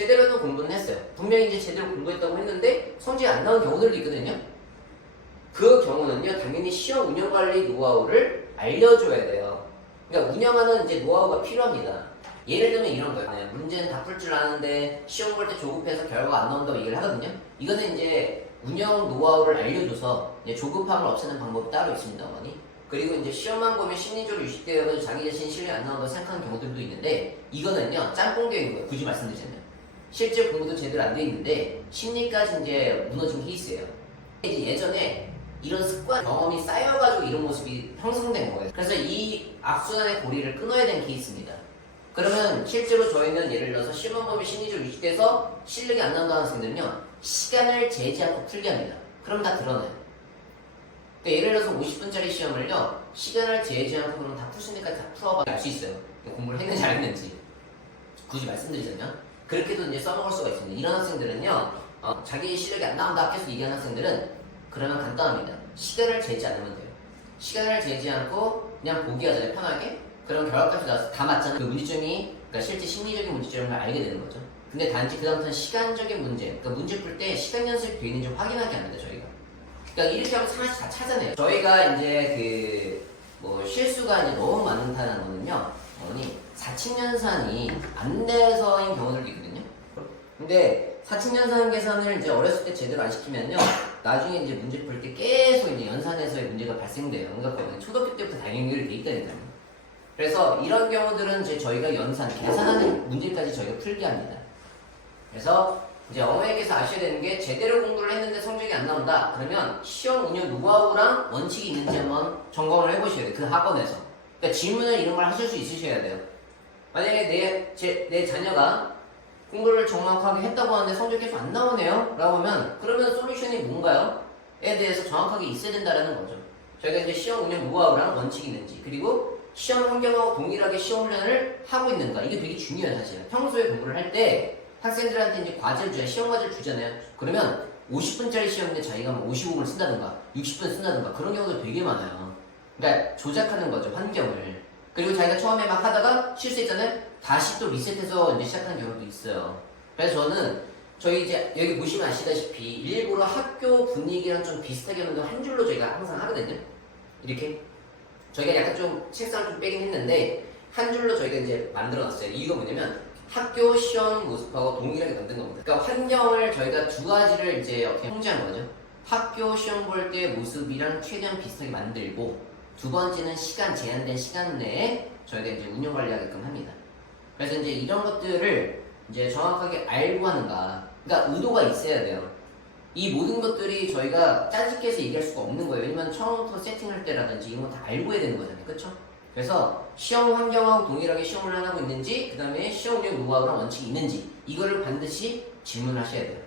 제대로는 공부는 했어요. 분명히 이제 제대로 공부했다고 했는데 성적이 안 나온 경우들도 있거든요. 그 경우는요, 당연히 시험 운영관리 노하우를 알려줘야 돼요. 그러니까 운영하는 이제 노하우가 필요합니다. 예를 들면 이런 거예요. 문제는 다 풀 줄 아는데 시험 볼 때 조급해서 결과가 안 나온다고 얘기를 하거든요. 이거는 이제 운영 노하우를 알려줘서 이제 조급함을 없애는 방법이 따로 있습니다, 어머니. 그리고 이제 시험만 보면 심리적으로 유식되어서 자기 자신 실력이 안 나온다고 생각하는 경우들도 있는데, 이거는요, 짬뽕 되어 있는 거예요. 굳이 말씀드리자면. 실제 공부도 제대로 안 돼 있는데 심리까지 이제 무너진 케이스예요. 이제 예전에 이런 습관 경험이 쌓여가지고 이런 모습이 형성된 거예요. 그래서 이 악순환의 고리를 끊어야 되는 케이스입니다. 그러면 실제로 저희는 예를 들어서 시험 보면 심리적으로 유식돼서 실력이 안 나온다는 학생들은요, 시간을 재지 않고 풀게 합니다. 그럼 다 드러나요. 그러니까 예를 들어서 50분짜리 시험을요, 시간을 재지 않고 그럼 다 풀 수 있으니까 다 풀어봐 알 수 있어요. 공부를 했는지 안 했는지. 굳이 말씀드리자면 그렇게도 이제 써먹을 수가 있습니다. 이런 학생들은요, 자기 실력이 안 나온다 계속 얘기하는 학생들은 그러면 간단합니다. 시간을 재지 않으면 돼요. 시간을 재지 않고 그냥 보기 하잖아요, 편하게. 그럼 결과값이 나와서 다 맞잖아요. 그 문제점이, 그러니까 실제 심리적인 문제점을 알게 되는 거죠. 근데 단지 그 다음부터는 시간적인 문제, 그러니까 문제 풀 때 시간 연습이 되어 있는지 확인하게 합니다, 저희가. 그러니까 이렇게 하면 하나씩 다 찾아내요. 저희가 이제 실수가 이제 너무 많다는 거는요, 사칙연산이 안 돼서인 경우들도 있거든요. 근데 사칙연산 계산을 이제 어렸을 때 제대로 안 시키면요, 나중에 이제 문제 풀 때 계속 이제 연산에서의 문제가 발생돼요. 그러니까 초등학교 때부터 다 연결이 돼 있다니까요. 그래서 이런 경우들은 이제 저희가 연산, 계산하는 문제까지 저희가 풀게 합니다. 그래서 이제 어머니께서 아셔야 되는 게, 제대로 공부를 했는데 성적이 안 나온다. 그러면 시험 운영 노하우랑 원칙이 있는지 한번 점검을 해보셔야 돼요. 그 학원에서. 그러니까 질문을 이런 걸 하실 수 있으셔야 돼요. 만약에 내 자녀가 공부를 정확하게 했다고 하는데 성적이 계속 안 나오네요? 라고 하면, 그러면 솔루션이 뭔가요? 에 대해서 정확하게 있어야 된다는 거죠. 저희가 이제 시험 운영 노하우랑 원칙이 있는지, 그리고 시험 환경하고 동일하게 시험 훈련을 하고 있는가, 이게 되게 중요해요. 사실은 평소에 공부를 할 때 학생들한테 이제 과제를 줘요. 시험 과제를 주잖아요. 그러면 50분짜리 시험인데 자기가 뭐 55분을 쓴다든가 60분 쓴다든가 그런 경우도 되게 많아요. 그러니까 조작하는 거죠, 환경을. 그리고 자기가 처음에 막 하다가 실수했잖아요. 다시 또 리셋해서 이제 시작하는 경우도 있어요. 그래서 저는 저희 이제 여기 보시면 아시다시피 일부러 학교 분위기랑 좀 비슷하게 하는 거 한 줄로 저희가 항상 하거든요. 이렇게 저희가 약간 좀 책상을 좀 빼긴 했는데 한 줄로 저희가 이제 만들어놨어요. 이유가 뭐냐면 학교 시험 모습하고 동일하게 만든 겁니다. 그러니까 환경을 저희가 두 가지를 이제 이렇게 통제한 거죠. 학교 시험 볼 때 모습이랑 최대한 비슷하게 만들고, 두 번째는 시간, 제한된 시간 내에 저희가 이제 운영 관리하게끔 합니다. 그래서 이제 이런 것들을 이제 정확하게 알고 하는가, 그러니까 의도가 있어야 돼요. 이 모든 것들이 저희가 짜집게 해서 얘기할 수가 없는 거예요. 왜냐면 처음부터 세팅할 때라든지 이런 거 다 알고 해야 되는 거잖아요. 그쵸? 그래서 시험 환경하고 동일하게 시험을 하고 있는지, 그 다음에 시험 운영 노하우랑 원칙이 있는지, 이거를 반드시 질문하셔야 돼요.